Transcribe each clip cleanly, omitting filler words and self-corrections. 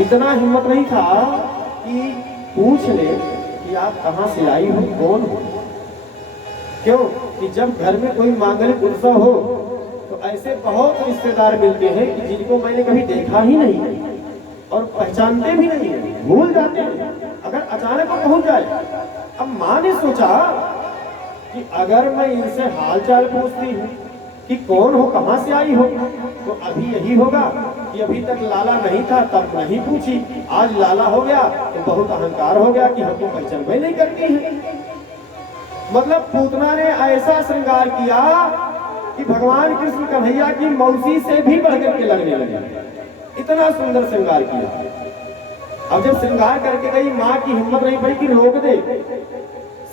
इतना हिम्मत नहीं था कि पूछ ले कि आप कहाँ से आई हो, कौन हो। क्यों कि जब घर में कोई मांगलिक उत्सव हो तो ऐसे बहुत रिश्तेदार मिलते हैं कि जिनको मैंने कभी देखा ही नहीं और पहचानते भी नहीं है, भूल जाते हैं अगर अचानक वो पहुंच जाए। अब माँ ने सोचा कि अगर मैं इनसे हाल चाल पूछती हूँ कि कौन हो, कहाँ से आई हो, तो अभी यही होगा कि अभी तक लाला नहीं था तब नहीं पूछी, आज लाला हो गया तो बहुत अहंकार हो गया कि हमको पहचान भी नहीं करती है। मतलब पूतना ने ऐसा श्रृंगार किया कि भगवान कृष्ण कन्हैया की मौसी से भी बढ़कर के लगने लगे, इतना सुंदर श्रृंगार किया। अब जब श्रृंगार करके गई, माँ की हिम्मत नहीं पड़ी कि रोक दे,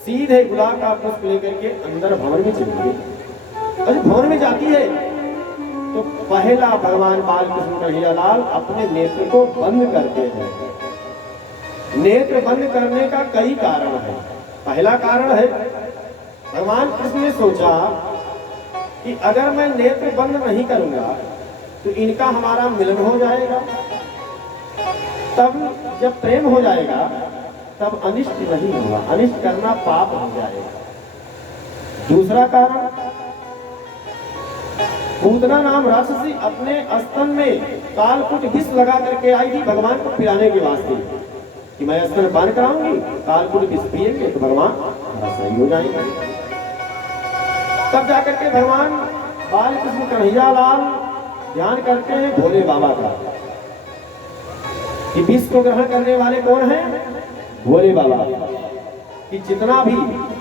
सीधे गुलाब का पुष्प लेकर के अंदर भवन में चली गई। और भवन में जाती है तो पहला भगवान बाल कृष्ण कन्हैया लाल अपने नेत्र को बंद करते हैं। नेत्र बंद करने का कई कारण है। पहला कारण है भगवान कृष्ण ने सोचा कि अगर मैं नेत्र बंद नहीं करूंगा तो इनका हमारा मिलन हो जाएगा, तब जब प्रेम हो जाएगा तब अनिष्ट नहीं होगा, अनिष्ट करना पाप हो जाएगा। दूसरा कारण, पूतना नाम राक्षसी अपने स्तन में कालकुट विष लगा करके आई थी भगवान को पिलाने के वास्ते कि मैं स्तन पान कराऊंगी, कालकुट विष पिएंगे तो भगवान सही हो जाएगा। तब जाकर के भगवान बाल कृष्ण कन्हैया लाल ध्यान करते हैं भोले बाबा का कि विष को ग्रहण करने वाले कौन हैं? भोले बाबा। कि जितना भी,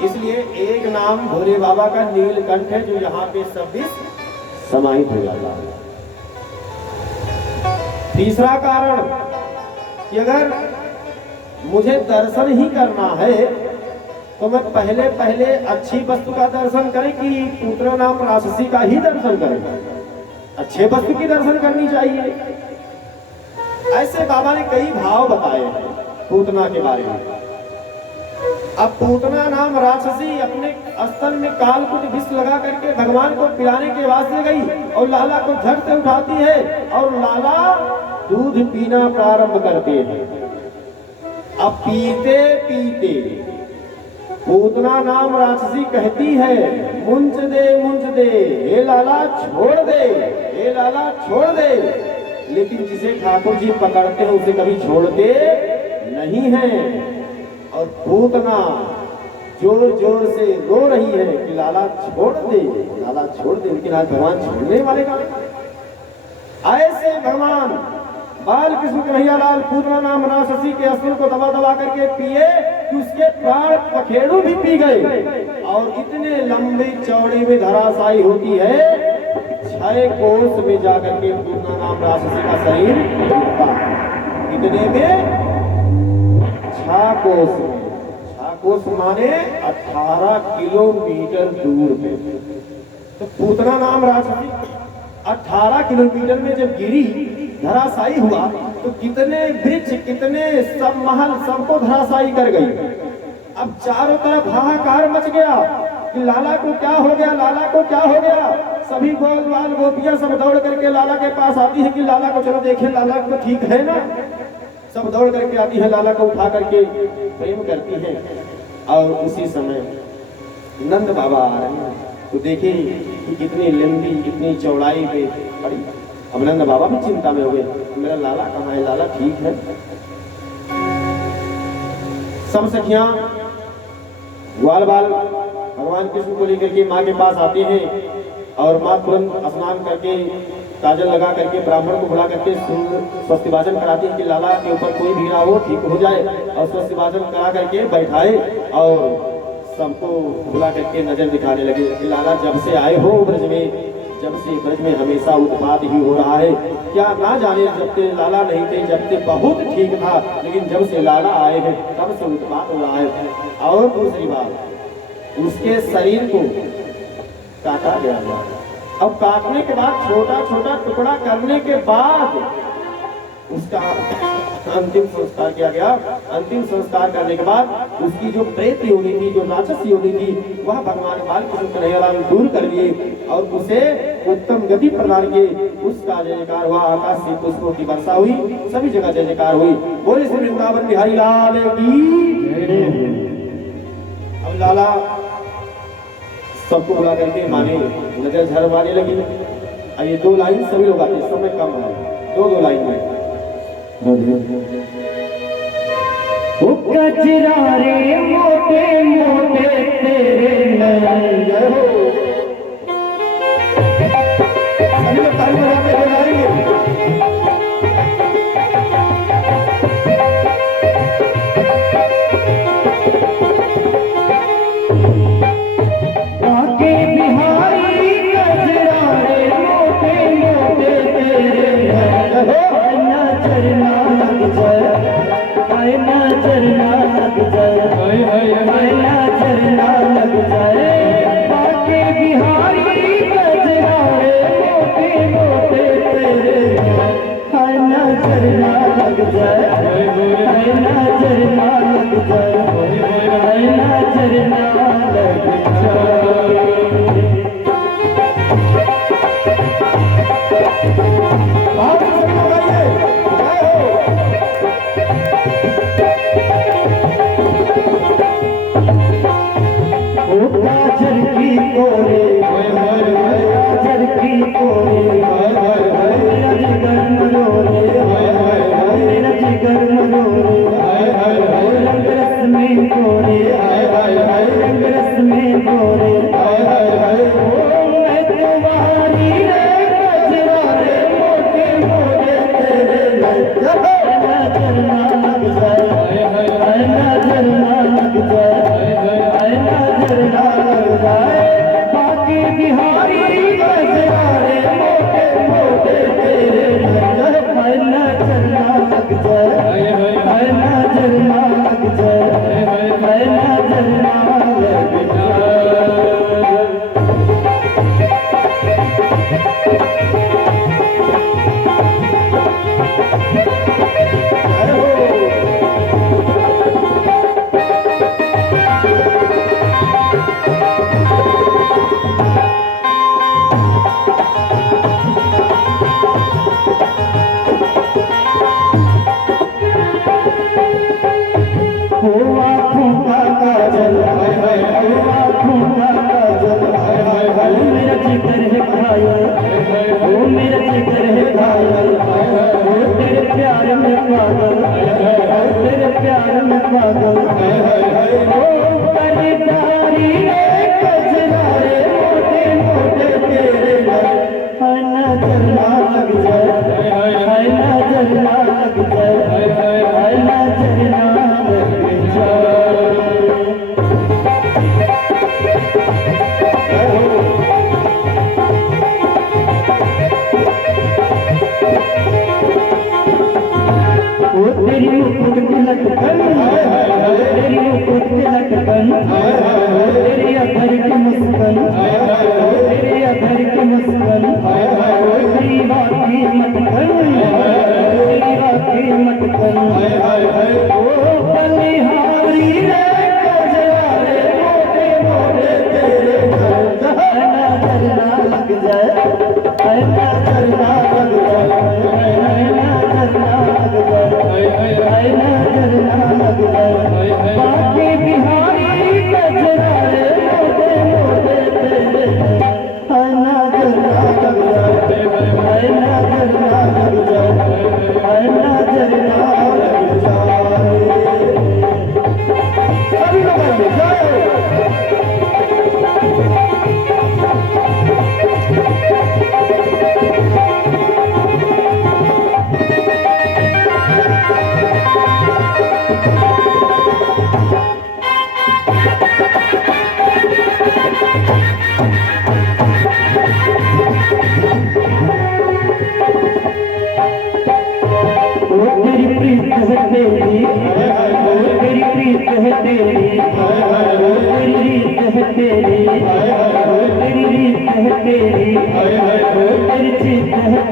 इसलिए एक नाम भोले बाबा का नीलकंठ है जो यहाँ पे सब विष समाहित हो जाता है। तीसरा कारण कि अगर मुझे दर्शन ही करना है तो मैं पहले पहले अच्छी वस्तु का दर्शन करें कि पूतना नाम राक्षसी का ही दर्शन करें? अच्छे वस्तु की दर्शन करनी चाहिए। ऐसे बाबा ने कई भाव बताए पूतना के बारे में। अब पूतना नाम राक्षसी अपने स्तन में कालकुट विष लगा करके भगवान को पिलाने के वास्ते गई और लाला को झट से उठाती है और लाला दूध पीना प्रारंभ करते हैं। अब पीते पीते पूतना नाम राक्षसी कहती है, मुंच दे, हे लाला छोड़ दे, हे लाला छोड़ दे। लेकिन जिसे ठाकुर जी पकड़ते हैं उसे कभी छोड़ते नहीं हैं। और पूतना जोर जोर से रो रही है कि लाला छोड़ दे, लाला छोड़ दे। लेकिन आज भगवान छोड़ने वाले का ऐसे भगवान बाल कृष्ण कन्हैया लाल पूतना नाम राक्षसी के अस्त्र को दबा दबा करके पिए कि उसके प्राण पखेरु भी पी गए और इतने लंबी चौड़ी में धराशायी होती है, 6 कोस में जाकर के पूतना नाम राक्षसी का शरीर गिरता है। इतने में 6 कोस में, 6 कोस माने 18 किलोमीटर दूर में। तो पूतना नाम राक्षसी 18 किलोमीटर में जब गिरी, धराशायी हुआ, तो कितने वृक्ष, कितने सब महल सबको धराशायी कर गई। अब चारों तरफ हाहाकार मच गया कि लाला को क्या हो गया, लाला को क्या हो गया। सभी गोलवाल गोपियां सब दौड़ करके लाला के पास आती है कि लाला को चलो देखें, लाला को ठीक है ना। सब दौड़ करके आती है, लाला को उठा करके प्रेम करती है। और उसी समय नंद बाबा आ रहे हैं तो देखे कि कितनी लंबी, कितनी चौड़ाई पे पड़ी। अब नंद बाबा भी चिंता में हो गए, मेरा लाला कहाँ है, लाला ठीक है। सब सखियां ग्वाल बाल भगवान कृष्ण को लेकर के माँ के पास आते हैं और माँ तुरंत स्नान करके काजल लगा करके ब्राह्मण को बुला करके स्वस्तिवाचन कराती है कि लाला के ऊपर कोई भी ना हो, ठीक हो जाए। और स्वस्तिवाचन करा करके बैठाए और सबको बुला करके नजर दिखाने लगे कि लाला जब से आए हो ब्रज में, जब से ब्रज में हमेशा उत्पात ही हो रहा है। क्या ना जाने, जब से लाला नहीं थे जब से बहुत ठीक था, लेकिन जब से लाला आए हैं तब से उत्पात हो रहा है। और दूसरी बात, उसके शरीर को काटा गया। अब काटने के बाद छोटा छोटा टुकड़ा करने के बाद उसका अंतिम संस्कार किया गया। अंतिम संस्कार करने के बाद उसकी जो प्रेत योनि थी, जो राक्षस योनि थी, वह भगवान बालकृष्ण कन्हैयालाल दूर कर दिए और उसे उत्तम गति प्रदान किए। उसका जय जयकार हुआ, आकाश से पुष्पों की वर्षा हुई, सभी जगह जय जयकार हुई। बोले श्री वृंदावन बिहारी लाल की। अब लाला सबको बुला करके माने नजर झरवाने लगी। ये 2 लाइन सभी लोग आते, समय कम है, 2 लाइन में। कचरारे मोटे मोटे तेरे नैन हो, सभी लोग ताली बजाते हुए जाएंगे।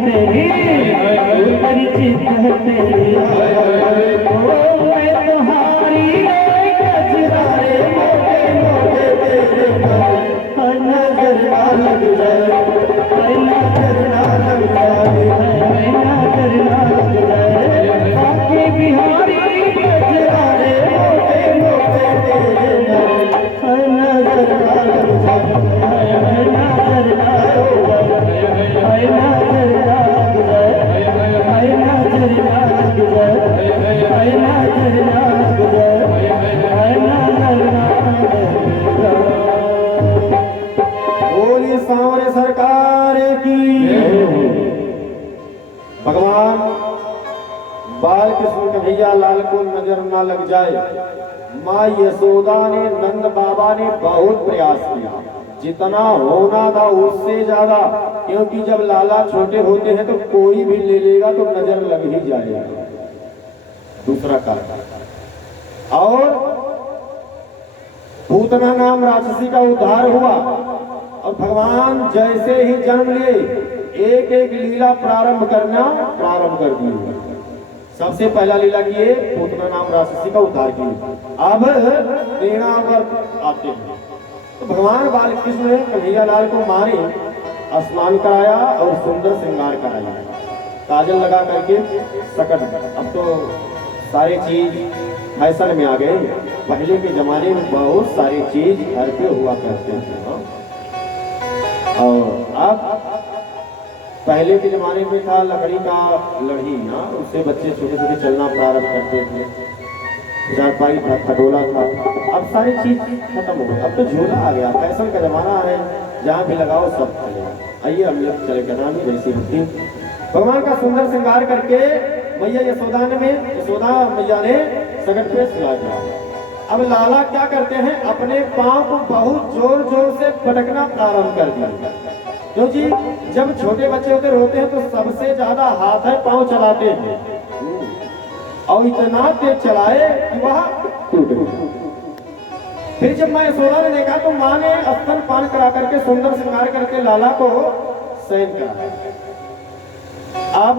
तेरी परिचित है तेरे ओ मैं तुम्हारी गजरारे मोटे मोटे तेरे नजर ना लग जाए, नजर ना लग जाए, नजर ना लग जाए, बाकी बिहारी गजरारे मोटे मोटे तेरे नजर ना लग जाए, नजर ना लग जाए, नजर ना लग जाए, नजर ना लग जाए, नजर ना लग जाए, नजर ना लग जाए। बोली सांवरे सरकार की। भगवान बाल कृष्ण कन्हैया लाल को नजर ना लग जाए, माँ यशोदा ने, नंद बाबा ने बहुत प्रयास किया, जितना होना था उससे ज्यादा, क्योंकि जब लाला छोटे होते हैं तो कोई भी ले लेगा तो नजर लग ही जाएगा। दूसरा कारण, और पूतना नाम राक्षसी का उद्धार हुआ, और भगवान जैसे ही जन्म लिए एक एक लीला प्रारंभ करना प्रारंभ कर दिए। सबसे पहला लीला किए पूतना नाम राक्षसी का उद्धार किए। अब प्रेरणावर्त आते हैं, तो भगवान बालकृष्ण ने कन्हैया लाल को मारे, स्नान कराया और सुंदर श्रृंगार कराया, काजल लगा करके सकट। अब तो सारे चीज फैशन में आ गए, पहले के जमाने में बहुत सारी चीज घर पे हुआ करते थे। और अब पहले के जमाने में था लकड़ी का लड़ी, उससे बच्चे छोटे छोटे चलना प्रारंभ करते थे, चारपाई था, खटोला था। अब सारी चीज खत्म हो गई, अब तो झूला आ गया, फैशन का जमाना है, जहाँ भी लगाओ सब चलेगा। आइए हम लोग चले करना भी जैसी होती। भगवान का सुंदर श्रृंगार करके मैया यशोदा मैया ने सगट पे सुला दिया। अब लाला क्या करते हैं, अपने पांव को बहुत जोर जोर से पटकना प्रारंभ कर दिया, क्योंकि जब छोटे बच्चे होते रोते हैं तो सबसे ज्यादा हाथ है पांव चलाते हैं, और इतना तेज चलाए कि वह टूट गया। फिर जब मैं यशोदा ने देखा तो माँ ने स्तन पान करा करके सुंदर श्रृंगार करके लाला को शयन करा। अब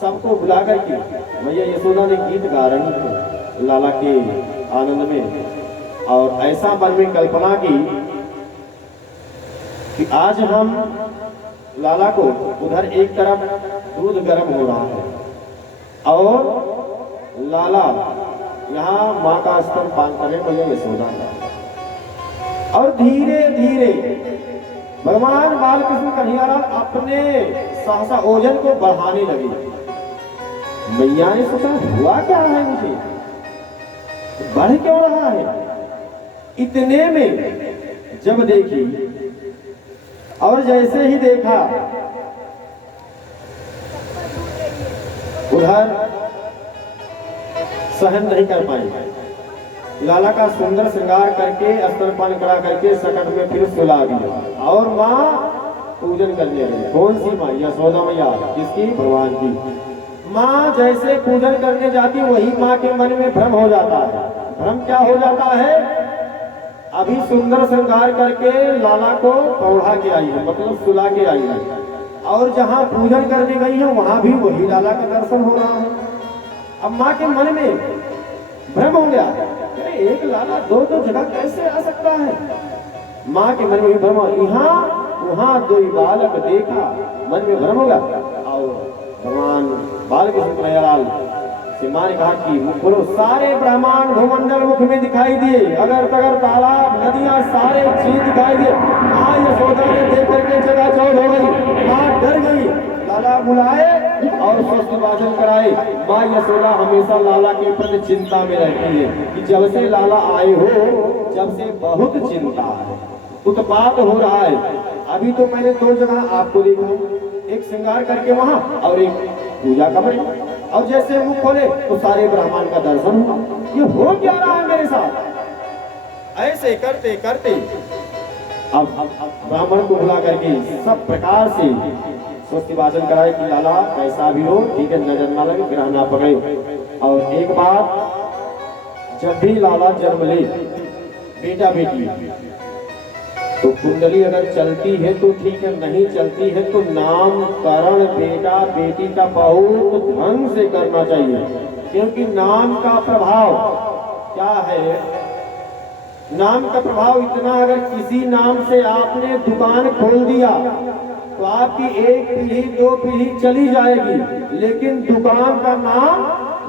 सबको बुला करके मैया यशोदा ने गीत गा रही थी लाला के आनंद में, और ऐसा मन में कल्पना की कि आज हम लाला को, उधर एक तरफ दूध गर्म हो रहा है और लाला यहाँ माँ का स्तन पान करे मैया यशोदा का, और धीरे धीरे भगवान बालकृष्ण कन्हैयालाल अपने सहसा ओजन को बढ़ाने लगे। मैया ने सोचा हुआ क्या है, मुझे बढ़ क्यों रहा है। इतने में जब देखी, और जैसे ही देखा उधर सहन नहीं कर पाए, लाला का सुंदर श्रृंगार करके स्तनपान करा करके सकट में फिर सुला दिया, और माँ पूजन करने लगी। कौन सी माँ? यशोदा मैया। किसकी? भगवान की। माँ जैसे पूजन करने जाती, वही माँ के मन में भ्रम हो जाता है। भ्रम क्या हो जाता है? अभी सुंदर श्रृंगार करके लाला को पौधा के आई है, मतलब सुला के आई है, और जहाँ पूजन करने गई है वहां भी वही लाला का दर्शन हो रहा है। अब माँ के मन में भ्रम हो गया, एक लाला दो जगह कैसे आ सकता है। माँ के मन में भ्रम, यहाँ वहाँ दो बालक देखा, मन में भ्रम होगा। और भगवान बालकृष्ण कन्हैयालाल से माँ ने कहा कि बोलो, सारे ब्रह्मांड भूमंडल मुख में दिखाई दिए, अगर तगर तालाब नदियां सारे चीज दिखाई दिए। माँ यशोदा ने देख करके चकाचौंध हो गई, माँ डर गई। लाला बुलाए और स्वस्थ वाचन कराए। माँ यशोदा हमेशा लाला के प्रति चिंता में रहती है कि जब से लाला आए हो, जब से बहुत चिंता है, उत्पात हो रहा है। अभी तो मैंने दो जगह आपको देखा, एक श्रृंगार करके वहां और एक पूजा कमरे, और जैसे मुख खोले तो सारे ब्राह्मण का दर्शन हुआ। ये हो क्या रहा है मेरे साथ? ऐसे करते करते अब ब्राह्मण को बुला करके सब प्रकार से स्वस्ति वाचन कराए कि लाला कैसा भी हो, ठीक है, नजर ना लगे, ग्रह ना पकड़े। और एक बात, जब भी लाला जन्म ले, बेटा बेटी, तो कुंडली अगर चलती है तो ठीक है, नहीं चलती है तो नामकरण बेटा बेटी का बहुत ढंग से करना चाहिए। क्योंकि नाम का प्रभाव क्या है, नाम का प्रभाव इतना, अगर किसी नाम से आपने दुकान खोल दिया तो आपकी एक पीढ़ी दो पीढ़ी चली जाएगी, लेकिन दुकान का नाम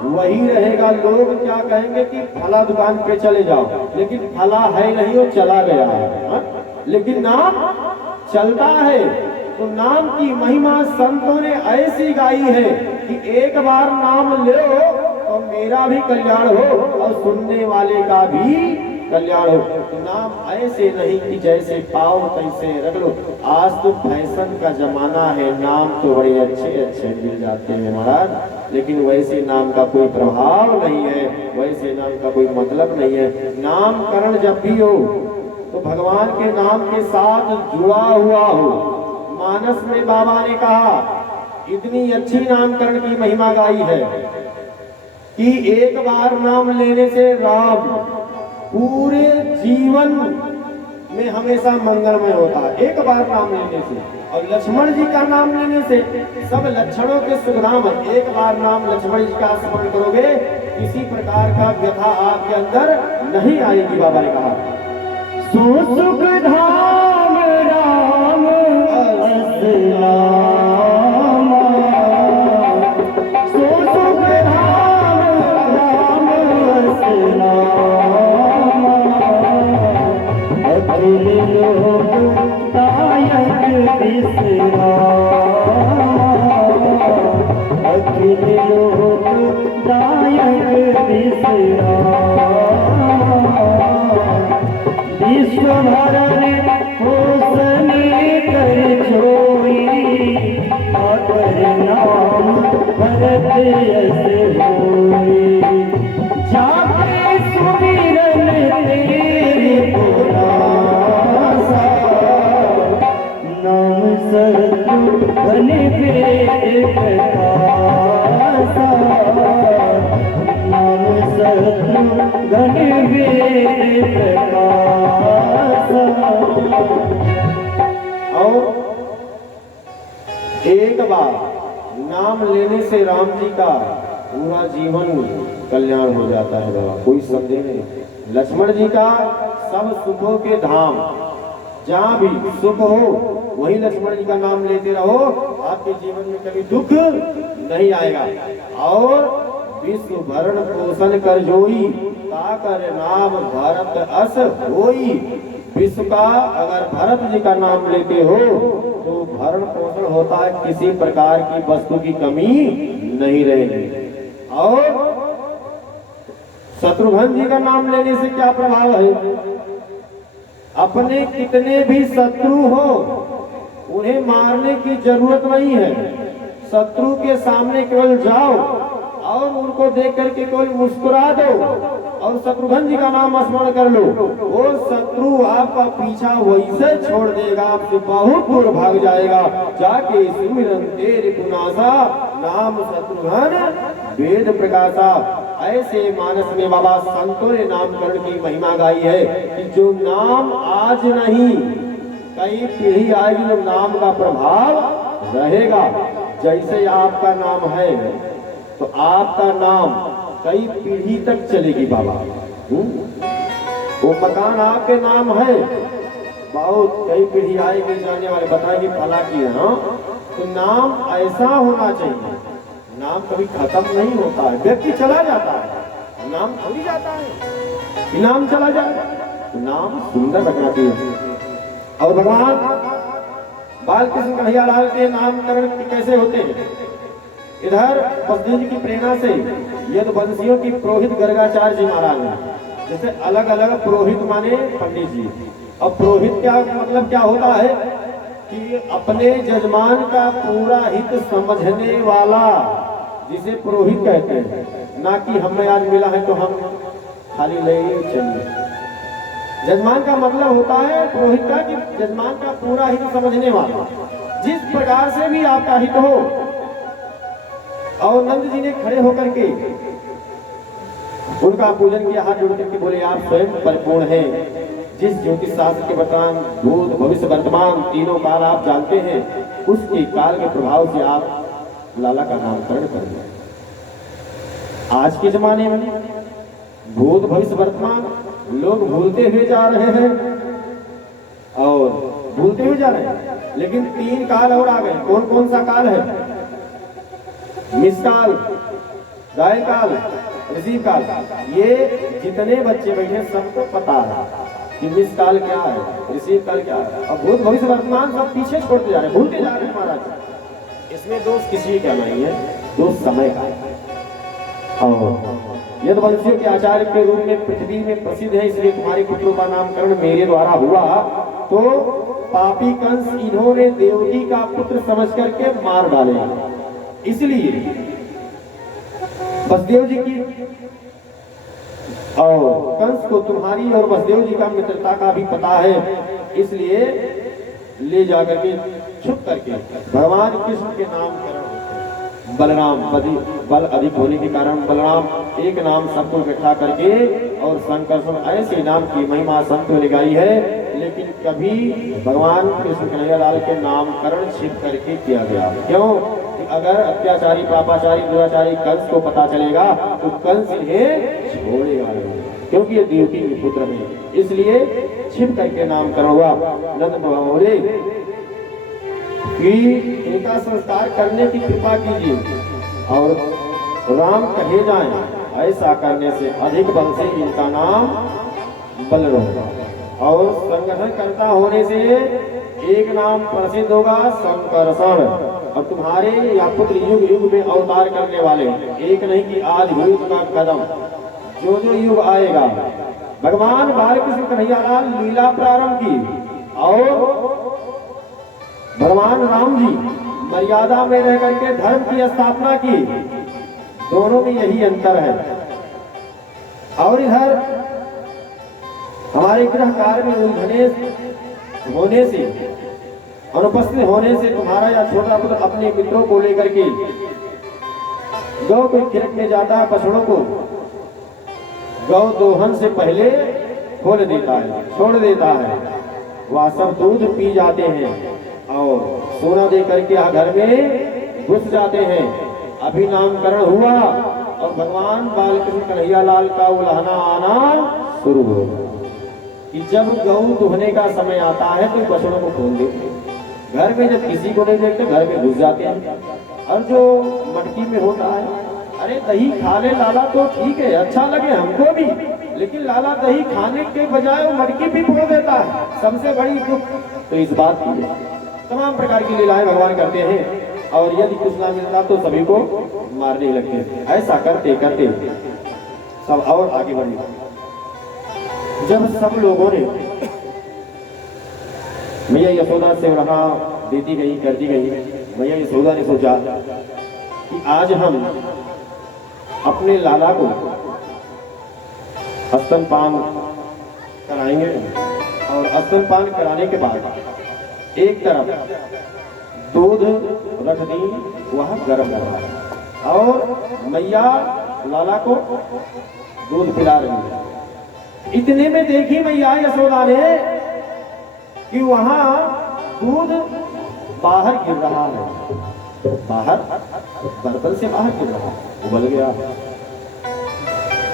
वही रहेगा। लोग क्या कहेंगे कि फला दुकान पे चले जाओ, लेकिन फला है नहीं, वो चला गया है, हा? लेकिन नाम चलता है। तो नाम की महिमा संतों ने ऐसी गाई है कि एक बार नाम लो तो मेरा भी कल्याण हो और सुनने वाले का भी कल्याण हो। तो नाम ऐसे नहीं कि जैसे पाओ तैसे रख लो। आज तो फैशन का जमाना है, नाम तो बड़े अच्छे अच्छे मिल जाते हैं महाराज, लेकिन वैसे नाम का कोई प्रभाव नहीं है, वैसे नाम का कोई मतलब नहीं है। नामकरण जब भी हो तो भगवान के नाम के साथ जुड़ा हुआ हो। मानस में बाबा ने कहा, इतनी अच्छी नामकरण की महिमा गाई है कि एक बार नाम लेने से राम पूरे जीवन में हमेशा मंगलमय होता है, एक बार नाम लेने से। और लक्ष्मण जी का नाम लेने से सब लक्षणों के सुखधाम है। एक बार नाम लक्ष्मण जी का स्मरण करोगे, किसी प्रकार का व्यथा आपके अंदर नहीं आएगी। बाबा ने कहा, सो सुख धाम राम असला, सो सुख धाम राम असला, अखिल लोक दायक बिसरा, अखिल लोक दायक बिसरा, विश्व भरने होसने कर छोई, अपर नाम भरत यस होई, जाके सुमिरन तेरे पुरासा, नाम सतु घन वेद प्रकाशा, नाम सतु घन वेद प्रकाशा। और एक बार नाम लेने से राम जी का पूरा जीवन कल्याण हो जाता है बाबा, कोई संदेह नहीं। लक्ष्मण जी का सब सुखों के धाम, जहाँ भी सुख हो वही लक्ष्मण जी का नाम लेते रहो, आपके जीवन में कभी दुख नहीं आएगा। और विश्व भरण पोषण कर जोई, ताकर नाम भरत अस होई। विश्व का अगर भरत जी का नाम लेते हो तो भरण पोषण होता है, किसी प्रकार की वस्तु की कमी नहीं रहेगी। और शत्रुघ्न जी का नाम लेने से क्या प्रभाव है, अपने कितने भी शत्रु हो उन्हें मारने की जरूरत नहीं है। शत्रु के सामने केवल जाओ और उनको देख करके केवल मुस्कुरा दो और शत्रुघ्न जी का नाम स्मरण कर लो, वो शत्रु आपका पीछा वैसे छोड़ देगा, आपसे बहुत दूर भाग जाएगा। जाके सुमिरन तेरे पुनासा, नाम शत्रुघ्न वेद प्रकाशा। ऐसे मानस में बाबा संतों ने नामकरण की महिमा गाई है कि जो नाम आज नहीं, कई पीढ़ी आएगी जो नाम का प्रभाव रहेगा। जैसे आपका नाम है तो आपका नाम कई पीढ़ी तक चलेगी बाबा। वो मकान आपके नाम है, बहुत कई पीढ़ी आएगी जाने वाले बताएंगे फला की है। हाँ, तो नाम ऐसा होना चाहिए, नाम कभी खत्म नहीं होता है। व्यक्ति चला जाता है, नाम थोड़ी जाता है, नाम चला जाए। नाम सुंदर रखना चाहिए। और भगवान बाल कृष्ण कन्हैया लाल के नामकरण कैसे होते हैं, इधर बसदेव जी की प्रेरणा से यदुवंशियों की पुरोहित गर्गाचार्य जी महाराज हैं। जैसे अलग अलग पुरोहित माने पंडित जी। और पुरोहित क्या मतलब क्या होता है कि अपने जजमान का पूरा हित समझने वाला, जिसे पुरोहित कहते हैं। ना कि हमें आज मिला है तो हम खाली ले चलिए। जजमान का मतलब होता है पुरोहित का कि जजमान का पूरा हित समझने वाला, जिस प्रकार से भी आपका हित हो। और नंद जी ने खड़े होकर के उनका पूजन किया, हाथ जोड़ करके बोले आप स्वयं परिपूर्ण हैं, जिस ज्योतिष शास्त्र के वर्तमान भूत भविष्य वर्तमान तीनों काल आप जानते हैं, उसके काल के प्रभाव से आप लाला का नामकरण कर दिया। आज के जमाने में भूत भविष्य वर्तमान लोग भूलते हुए जा रहे हैं और भूलते हुए जा रहे हैं, लेकिन 3 काल और आ गए। कौन कौन सा काल है? मिसकाल, गाय काल, ऋषि काल। ये जितने बच्चे बैठे हैं सबको पता है कि मिसकाल क्या है, ऋषि काल क्या है। और भूत भविष्य वर्तमान सब पीछे छोड़ते जा रहे हैं, भूलते जा रहे हैं महाराज। इसमें दोष किसी का नहीं है, दोष समय का है। और यदुवंशियों के आचार्य के रूप में पृथ्वी में प्रसिद्ध है, इसलिए तुम्हारे पुत्रों का नामकरण मेरे द्वारा हुआ। तो पापी कंस इन्होंने देवकी का पुत्र समझ करके मार डाले, इसलिए वसुदेव जी की और कंस को तुम्हारी और वसुदेव जी का मित्रता का भी पता है, इसलिए ले जाकर के छुप करके भगवान कृष्ण के नामकरण होते। बलराम बल अधिक होने के कारण बलराम एक नाम सबको इकट्ठा करके और संकर्षण ऐसे नाम की महिमा संतों ने गाई है, लेकिन कभी भगवान कृष्ण कन्हैयालाल के नामकरण छिप करके किया गया। क्यों? कि अगर अत्याचारी पापाचारी दुराचारी कंस को पता चलेगा तो कंस इन्हें छोड़ेगा नहीं, क्योंकि ये देवकी के पुत्र हैं, इसलिए छिप करके नामकरण हुआ। नंद बाबा बोले कि इनका संस्कार करने की कृपा कीजिए और राम कहे जाएं, ऐसा करने से अधिक बल से इनका नाम बलराम होगा। और संगठन करता होने से एक नाम प्रसिद्ध होगा, संकर्षण। और तुम्हारे या पुत्र युग युग में अवतार करने वाले, एक नहीं कि आज युग का कदम, जो जो युग आएगा भगवान बालकृष्ण कन्हैयालाल लीला प्रारंभ की और भगवान राम जी मर्यादा में रह करके धर्म की स्थापना की। दोनों में यही अंतर है। और इधर हमारे गृह कार्य में उलझने होने से, अनुपस्थित होने से तुम्हारा या छोटा पुत्र अपने मित्रों को लेकर के गौ को खिलकने जाता है, बछड़ों को गौ दोहन से पहले खोल देता है, छोड़ देता है। वह सब दूध पी जाते हैं और सोना दे करके घर में घुस जाते हैं। अभी नामकरण हुआ और भगवान बालकृष्ण कन्हैयालाल का उल्हाना आना शुरू हो कि जब गौ दुहने का समय आता है तो बछड़ों को खोल देते हैं। घर में जब किसी को नहीं देखते घर में घुस जाते हैं। और जो मटकी में होता है, अरे दही खा ले लाला तो ठीक है, अच्छा लगे हमको भी, लेकिन लाला दही खाने के बजाय वो मटकी भी फोड़ देता है, सबसे बड़ी दुख तो इस बात की है। तमाम प्रकार की लीलाएं भगवान करते हैं और यदि कुछ ना मिलता तो सभी को मारने लगते हैं। ऐसा करते करते सब और आगे बढ़े। जब सब लोगों ने मैया यशोदा से रहा देती गई करती गई, मैया यशोदा ने सोचा कि आज हम अपने लाला को स्तनपान कराएंगे और स्तनपान कराने के बाद एक तरफ दूध रख दी, वह गर्म कर रहा है और मैया लाला को दूध पिला रही है। इतने में देखी मैया यशोदा ने कि वहां दूध बाहर गिर रहा है, बाहर बर्तन से बाहर गिर रहा है, उबल गया।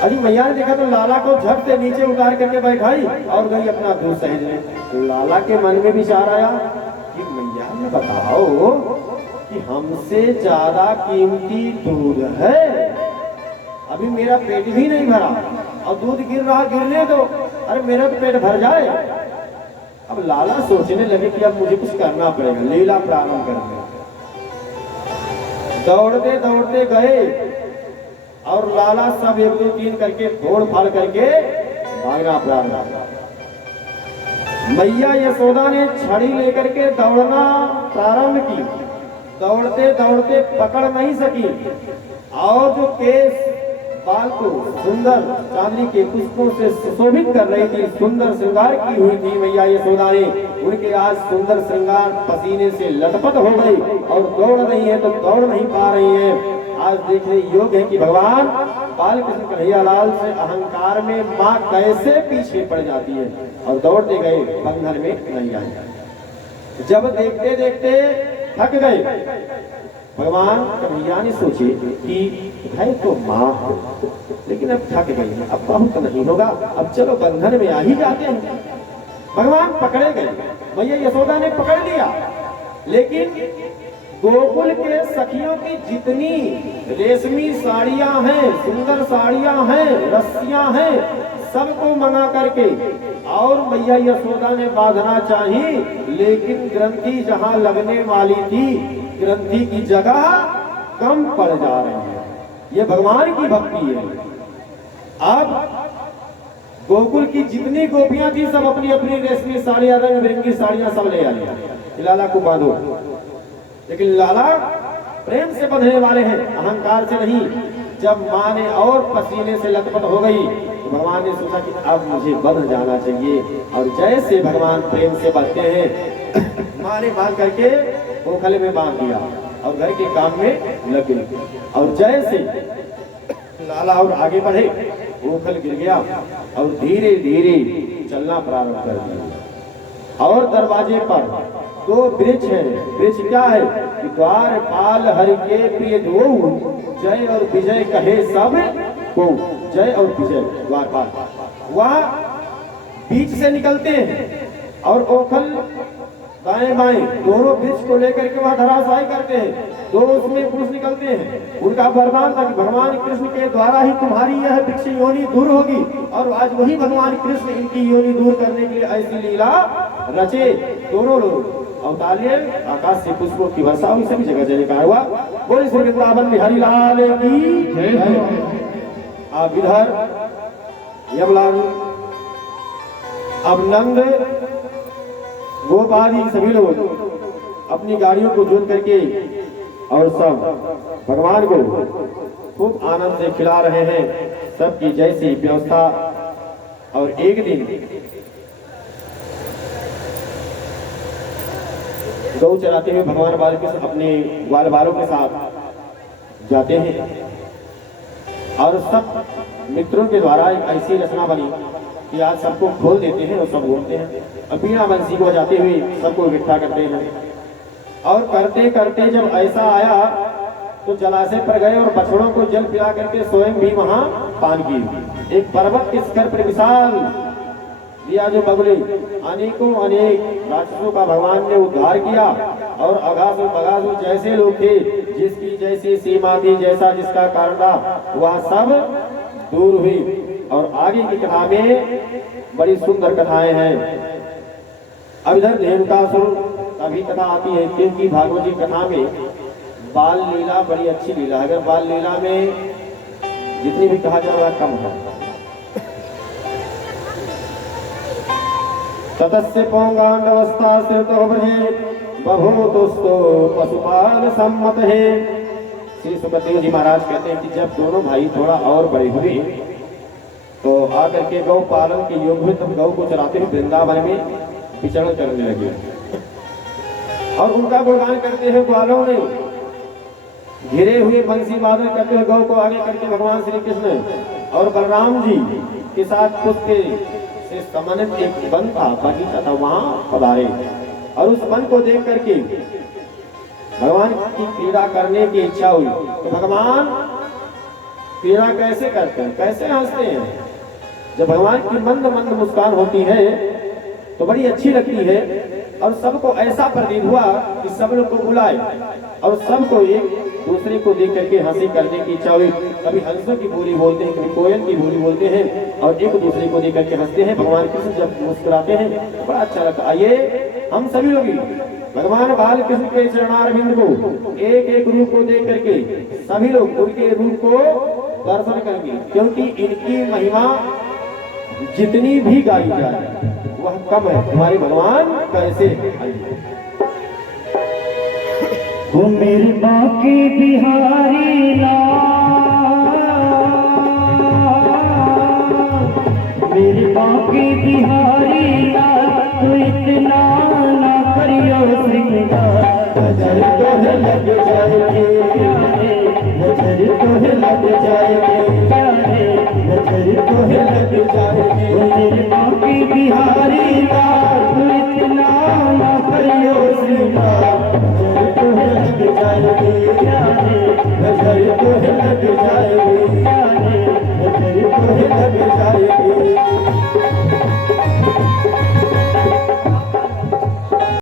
अजी मैया ने देखा तो लाला को झट से नीचे उतार करके बैठाई और गई अपना दूध सहेजने। लाला के मन में विचार आया कि मैया ने बताओ कि हमसे ज्यादा कीमती दूध है, अभी मेरा पेट भी नहीं भरा और दूध गिर रहा, गिरने दो, अरे मेरा तो पेट भर जाए। अब लाला सोचने लगे कि अब मुझे कुछ करना पड़ेगा, लीला प्रारंभ करने। दौड़ते दौड़ते गए और लाला सब 1 2 3 करके फोड़ फाड़ करके भागना प्रारंभ किया। मैया यशोदा ने छड़ी लेकर के दौड़ना प्रारंभ की। दौड़ते दौड़ते पकड़ नहीं सकी और जो केस बाल को सुंदर चांदनी के पुष्पों से सुशोभित कर रही थी, सुंदर श्रृंगार की हुई थी मैया यशोदा ने। उनके आज सुंदर श्रृंगार पसीने से लटपट हो गई और दौड़ रही है तो दौड़ नहीं पा रही है। आज देखने योग्य है कि भगवान बाल कृष्ण कन्हैया लाल से अहंकार में माँ कैसे पीछे पड़ जाती है और दौड़ते गए, बंधन में नहीं आई। जब देखते देखते थक गए, भगवान कन्हैया ने सोचे कि है तो माँ लेकिन अब थक गई, अब बहुत नहीं होगा, अब चलो बंधन में आ ही जाते हैं। भगवान पकड़े गए, मैया यशोदा ने पकड़ लिया, लेकिन गोकुल के सखियों की जितनी रेशमी साड़ियां हैं, सुंदर साड़ियां हैं, रस्सियां हैं, सबको मंगा करके और मैया यशोदा ने बांधना चाही, लेकिन ग्रंथि जहां लगने वाली थी, ग्रंथि की जगह कम पड़ जा रही है। ये भगवान की भक्ति है। अब गोकुल की जितनी गोपियां थी सब अपनी अपनी रेशमी साड़ियां, रंग बिरंगी साड़ियां सब ले आई, लाला को बांधो। लेकिन लाला प्रेम से बंधने वाले हैं, अहंकार से नहीं। जब माँ ने और पसीने से लथपथ हो गई तो भगवान ने सोचा कि अब मुझे बंध जाना चाहिए, और जैसे भगवान प्रेम से बंधते हैं, माँ ने बांध करके ओखले में बांध दिया और घर के काम में लग गई। और जैसे लाला और आगे बढ़े, ओखल गिर गया और धीरे धीरे चलना प्रारंभ कर दिया। और दरवाजे पर दो वृक्ष है। वृक्ष क्या है कि द्वारपाल हरि के प्रिय दो, जय और विजय कहे सब को। जय और विजय द्वारपाल वह बीच से निकलते हैं और ओखल दाएं बाएं दोनों वृक्ष को लेकर के वह धराशायी करते हैं। दो उसमें पुरुष निकलते हैं, उनका वरदान था कि भगवान कृष्ण के द्वारा ही तुम्हारी यह वृक्ष योनि दूर होगी। और आज वही भगवान कृष्ण इनकी योनि दूर करने के लिए ऐसी लीला रचे। दोनों लोग अवतार लिए, आकाश से पुष्पों की वर्षा हुई, सभी जगह जयकार हुआ। बोले श्री वृंदावन बिहारी लाल की जय। अब इधर यमलाल, अब नंद गोपाली सभी लोग अपनी गाड़ियों को जोत करके और सब भगवान को खूब आनंद से खिला रहे हैं, सबकी जैसी व्यवस्था। और एक दिन गौ चराते हुए भगवान बालकृष्ण अपने ग्वाल बालों के साथ जाते हैं, और सब मित्रों के द्वारा एक ऐसी रचना बनी कि आज सबको खोल देते हैं और सब घूमते हैं। और बीना बंसी को बजाते हुए सबको इकट्ठा करते हैं। और करते करते जब ऐसा आया तो जलाशय पर गए और बछड़ों को जल पिला करके स्वयं भी वहां पान की। एक पर्वत के शिखर पर विशाल दिया जो बगुले, अनेकों अनेक राक्षसों का भगवान ने उद्धार किया। और अगासुर बगासुर जैसे लोग थे, जिसकी जैसी सीमा थी, जैसा जिसका कारण था, वह सब दूर हुई। और आगे की कथा में बड़ी सुंदर कथाएं हैं। अब इधर देवतासुर अभी कथा आती है, क्योंकि भागवत जी कथा में बाल लीला बड़ी अच्छी लीला है। अगर बाल लीला में जितनी भी कहा जाए कम है। ततस्य पौंगांडवस्था से तो ब्रजे बभूतुस्तो पशुपाल सम्मत है। श्री सुखदेव जी महाराज कहते हैं कि जब दोनों भाई थोड़ा और बड़े हुए तो आकर के गौ पालन के योग हुए, तब गौ को चराते हुए वृंदावन में विचरण करने लगे। और उनका गुणगान करते हुए ग्वालों ने घिरे हुए बंसी वादन करते हुए गौ को आगे करके भगवान श्री कृष्ण और बलराम जी के साथ पुष्प से समन्वित एक वन था, बगीचा था, वहां पधारे। और उस वन को देख करके भगवान की क्रीड़ा करने की इच्छा हुई। तो भगवान क्रीड़ा कैसे करते हैं, कैसे हंसते हैं। जब भगवान की मंद मंद मुस्कान होती है तो बड़ी अच्छी लगती है। और सबको ऐसा प्रतीत हुआ कि सब लोग को बुलाए और सबको एक दूसरे को देख करके हंसी करने की इच्छा हुई। कभी हंसों की बोली बोलते हैं, कभी कोयल की बोली बोलते हैं, और एक दूसरे को देख करके हंसते हैं। भगवान कृष्ण जब मुस्कुराते हैं तो बड़ा अच्छा लगता है। आइए हम सभी लोग भगवान बाल कृष्ण के चरणारविंद को एक एक रूप को देख करके सभी लोग उनके रूप को दर्शन करेंगे, क्योंकि इनकी महिमा जितनी भी गाई जाए वह कम है। हमारे भगवान कैसे वो मेरे बाकी बिहारी लाल, जाएगी, प्यारे नजर तो लग जाएगी, प्यारे नजर तो लग जाएगी। वो मेरे बाकी बिहारी लाल तू इतना ना करियो नजर तो लग जाएगी, प्यारे नजर तो लग जाएगी।